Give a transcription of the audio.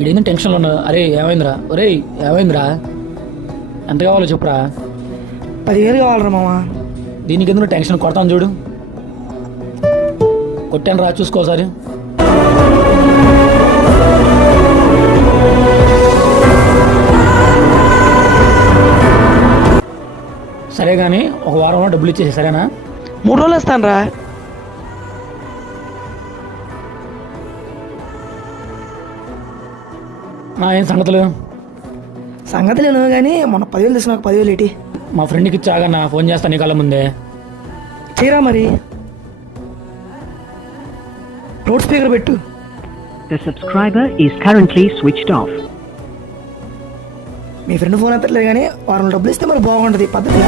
ఈడేందుకు టెన్షన్లో ఉన్నా? అరే ఏమైందిరా? ఒరే ఏమైందిరా? ఎంత కావాలో చెప్పురా. 10,000 కావాలరా మామ. దీనికి ఎందుకు టెన్షన్? కొడతాను చూడు. కొట్టాను రా, చూసుకోసారి. సరే కానీ ఒక వారంలో డబ్బులు ఇచ్చేసి, సరేనా? 3 రోజులు ఇస్తాను రా. ఏం సంగతులు? సంగతి లేను కానీ మొన్న 10,000 తెచ్చిన 10,000 ఏంటి? మా ఫ్రెండ్కి ఇచ్చాగన్నా, ఫోన్ చేస్తాను నీ కళ్ళ ముందే. చేయరా మరి. లౌడ్ స్పీకర్ పెట్టు. The subscriber is currently switched off. మీ ఫ్రెండ్ ఫోన్ ఎత్తట్లేదు కానీ వారం డబ్బులు ఇస్తే మరి బాగుంటుంది పద్ధతి.